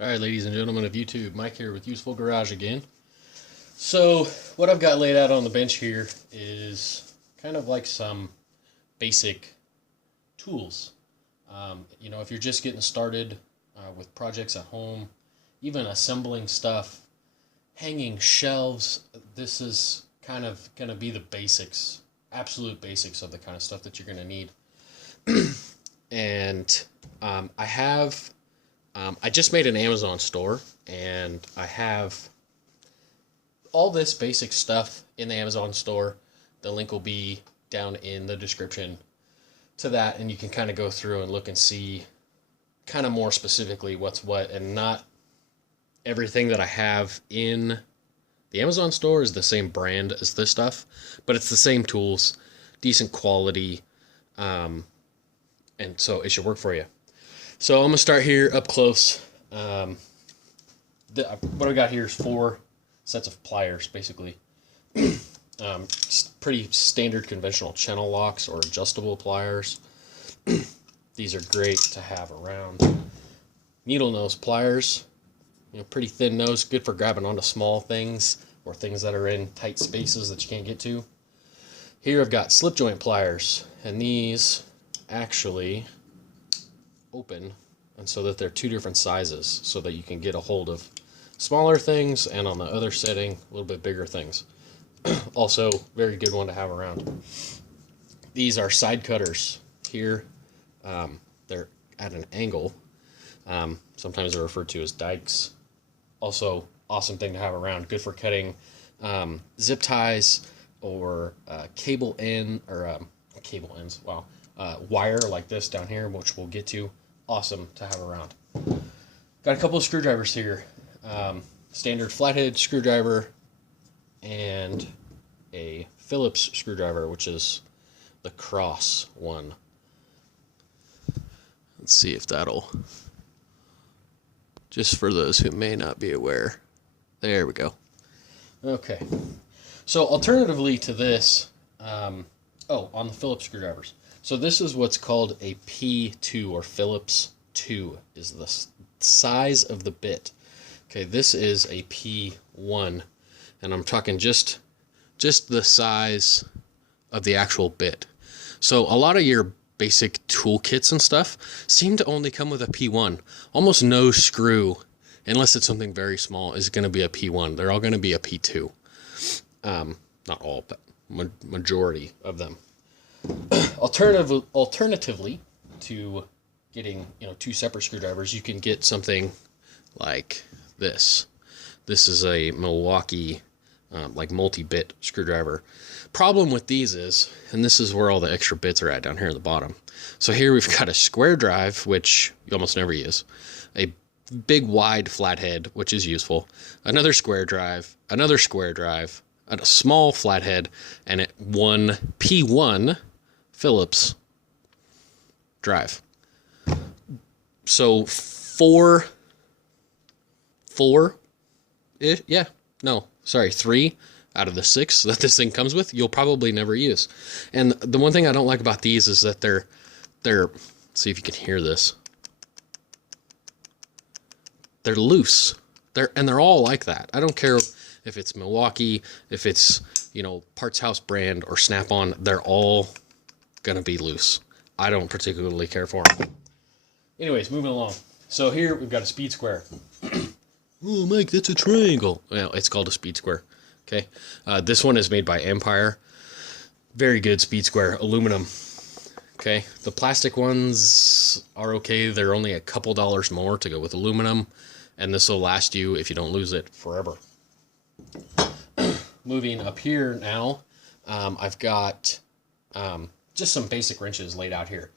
Alright, ladies and gentlemen of YouTube, Mike here with Useful Garage again. So, what I've got laid out on the bench here is kind of like some basic tools. If you're just getting started with projects at home, even assembling stuff, hanging shelves, this is kind of going to be the basics, absolute basics of the kind of stuff that you're going to need. And I just made an Amazon store, and I have all this basic stuff in the Amazon store. The link will be down in the description to that, and you can kind of go through and look and see kind of more specifically what's what, and not everything that I have in the Amazon store is the same brand as this stuff, but it's the same tools, decent quality, and so it should work for you. So I'm going to start here up close. What I got here is 4 sets of pliers, basically. Pretty standard conventional channel locks or adjustable pliers. These are great to have around. Needle nose pliers, pretty thin nose, good for grabbing onto small things or things that are in tight spaces that you can't get to. Here I've got slip joint pliers, and these actually open, and so that they're 2 different sizes, so that you can get a hold of smaller things, and on the other setting a little bit bigger things. Also very good one to have around. These are side cutters. Here they're at an angle. Sometimes they're referred to as dikes. Also awesome thing to have around, good for cutting zip ties or cable ends. Wow. Wire like this down here, which we'll get to. Awesome to have around. Got a couple of screwdrivers here. Standard flathead screwdriver and a Phillips screwdriver, which is the cross one. Let's see if that'll, just for those who may not be aware. There we go. Okay. So alternatively to this, on the Phillips screwdrivers. So this is what's called a P2, or Phillips 2 is the size of the bit. Okay, this is a P1, and I'm talking just the size of the actual bit. So a lot of your basic toolkits and stuff seem to only come with a P1. Almost no screw, unless it's something very small, is going to be a P1. They're all going to be a P2. Not all, but majority of them. Alternatively to getting 2 separate screwdrivers, you can get something like this. This is a Milwaukee like multi-bit screwdriver. Problem with these is, and this is where all the extra bits are at down here at the bottom. So here we've got a square drive, which you almost never use, a big wide flathead, which is useful, another square drive, a small flathead, and one P1 Phillips drive. So 3 out of the 6 that this thing comes with, you'll probably never use. And the one thing I don't like about these is that they're see if you can hear this. They're loose. They're all like that. I don't care if it's Milwaukee, if it's, Parts House brand or Snap-on, they're all gonna be loose. I don't particularly care for them. Anyways, moving along. So here we've got a speed square. Oh, Mike, that's a triangle. Well, it's called a speed square. Okay. This one is made by Empire. Very good speed square, aluminum. Okay. The plastic ones are okay. They're only a couple dollars more to go with aluminum, and this will last you, if you don't lose it, forever. Moving up here now, I've got just some basic wrenches laid out here.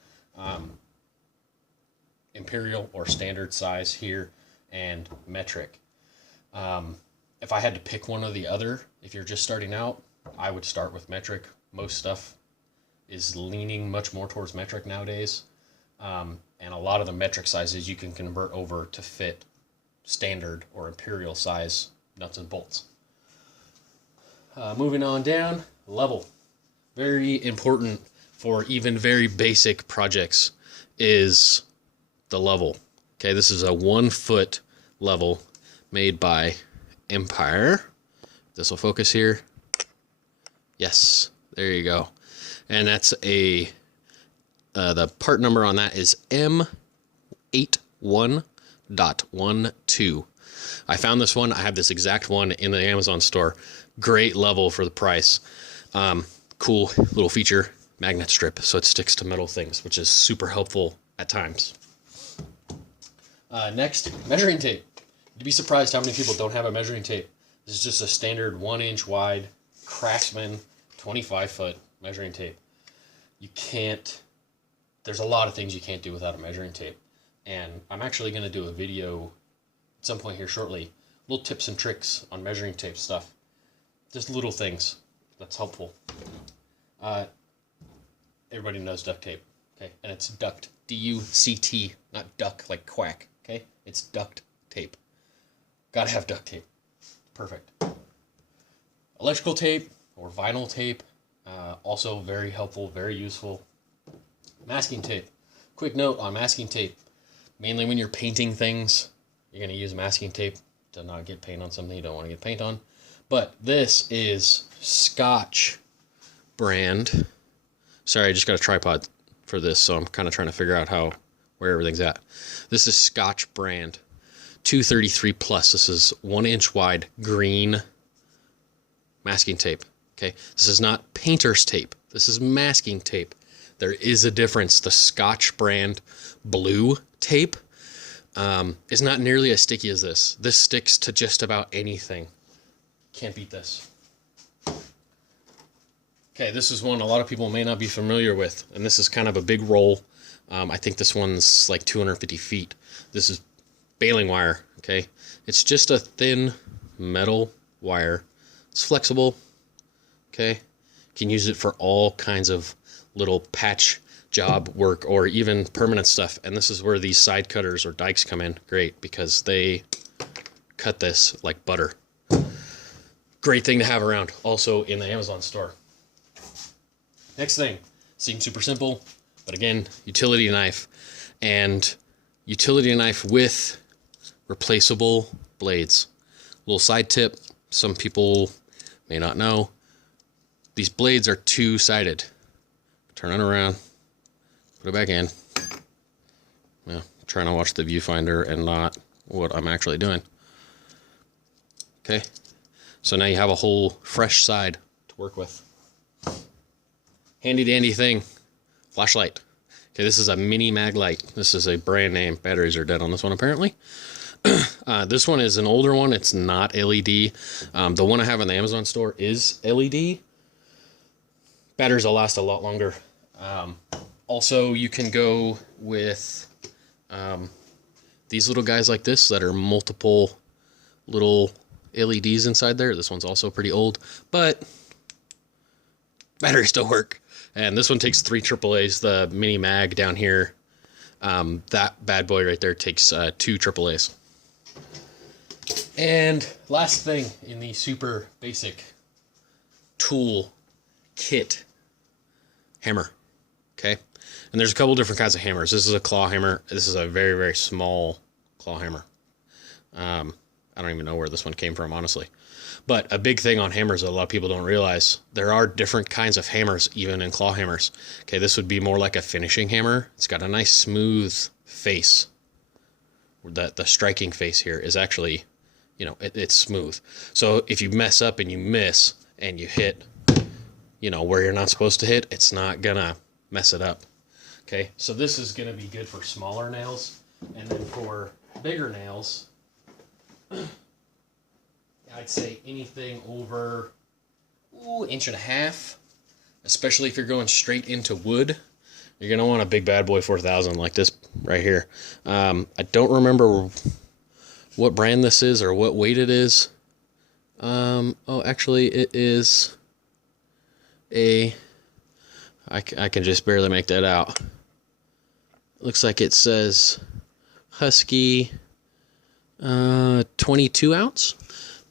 Imperial or standard size here, and metric. If I had to pick one or the other, if you're just starting out, I would start with metric. Most stuff is leaning much more towards metric nowadays. And a lot of the metric sizes you can convert over to fit standard or imperial size nuts and bolts. Moving on down, level. Very important for even very basic projects is the level. Okay, this is a 1 foot level made by Empire. This will focus here. Yes, there you go. And that's a, the part number on that is M81.12. I found this one. I have this exact one in the Amazon store. Great level for the price. Cool little feature, magnet strip, so it sticks to metal things, which is super helpful at times. Next, measuring tape. You'd be surprised how many people don't have a measuring tape. This is just a standard 1-inch wide Craftsman 25-foot measuring tape. You can't, there's a lot of things you can't do without a measuring tape. And I'm actually going to do a video at some point here shortly, little tips and tricks on measuring tape stuff. Just little things that's helpful. Everybody knows duct tape, okay? And it's duct, D-U-C-T, not duck like quack, okay? It's duct tape. Gotta have duct tape. Perfect. Electrical tape or vinyl tape, also very helpful, very useful. Masking tape. Quick note on masking tape. Mainly when you're painting things, you're going to use masking tape to not get paint on something you don't want to get paint on. But this is Scotch brand. Sorry, I just got a tripod for this, so I'm kind of trying to figure out where everything's at. This is Scotch brand 233 plus. This is 1-inch wide green masking tape. Okay, this is not painter's tape. This is masking tape. There is a difference. The Scotch brand blue tape is not nearly as sticky as this. This sticks to just about anything. Can't beat this. Okay, this is one a lot of people may not be familiar with, and this is kind of a big roll. I think this one's like 250 feet. This is baling wire, okay? It's just a thin metal wire. It's flexible, okay? You can use it for all kinds of little patch job work or even permanent stuff. And this is where these side cutters or dikes come in great, because they cut this like butter. Great thing to have around, also in the Amazon store. Next thing, seems super simple, but again, utility knife. And utility knife with replaceable blades. Little side tip, some people may not know, these blades are two-sided. Turn it around, put it back in. Yeah, trying to watch the viewfinder and not what I'm actually doing. Okay, so now you have a whole fresh side to work with. Handy dandy thing, flashlight. Okay, this is a mini mag light. This is a brand name. Batteries are dead on this one apparently. This one is an older one. It's not LED. The one I have in the Amazon store is LED. Batteries will last a lot longer. Also, you can go with these little guys like this that are multiple little LEDs inside there. This one's also pretty old, but batteries still work. And this one takes 3 AAAs. The mini mag down here, that bad boy right there takes 2 AAAs. And last thing in the super basic tool kit, hammer. Okay, and there's a couple different kinds of hammers. This is a claw hammer. This is a very, very small claw hammer. I don't even know where this one came from, honestly. But a big thing on hammers that a lot of people don't realize, there are different kinds of hammers, even in claw hammers. Okay, this would be more like a finishing hammer. It's got a nice smooth face. The striking face here is actually, you know, it's smooth. So if you mess up and you miss and you hit, you know, where you're not supposed to hit, it's not gonna mess it up. Okay, so this is gonna be good for smaller nails, and then for bigger nails, I'd say anything over 1.5 inches, especially if you're going straight into wood. You're going to want a big bad boy 4000 like this right here. I don't remember what brand this is or what weight it is. Oh, actually, it is a... I can just barely make that out. Looks like it says Husky 22 ounce.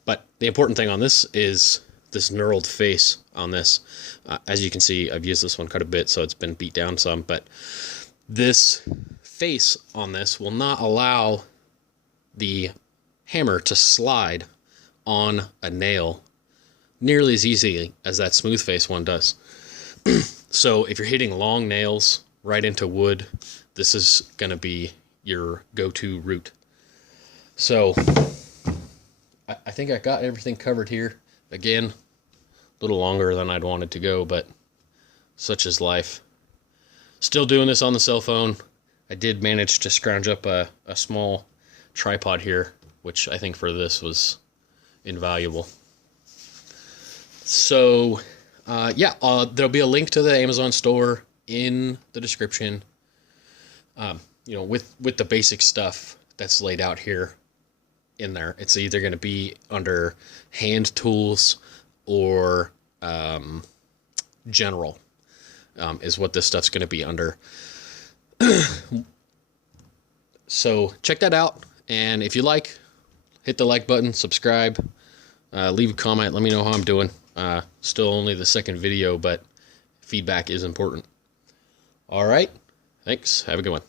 But the important thing on this is this knurled face on this. As you can see, I've used this one quite a bit, so it's been beat down some. But this face on this will not allow the hammer to slide on a nail nearly as easily as that smooth face one does. So if you're hitting long nails right into wood, this is going to be your go-to route. So I think I got everything covered here. Again, a little longer than I'd wanted to go, but such is life. Still doing this on the cell phone. I did manage to scrounge up a small tripod here, which I think for this was invaluable. So yeah, there'll be a link to the Amazon store in the description. You know, with the basic stuff that's laid out here in there. It's either going to be under hand tools or general is what this stuff's going to be under. So check that out, and if you like, hit the like button, subscribe, leave a comment, let me know how I'm doing. Still only the second video, but feedback is important. All right, thanks, have a good one.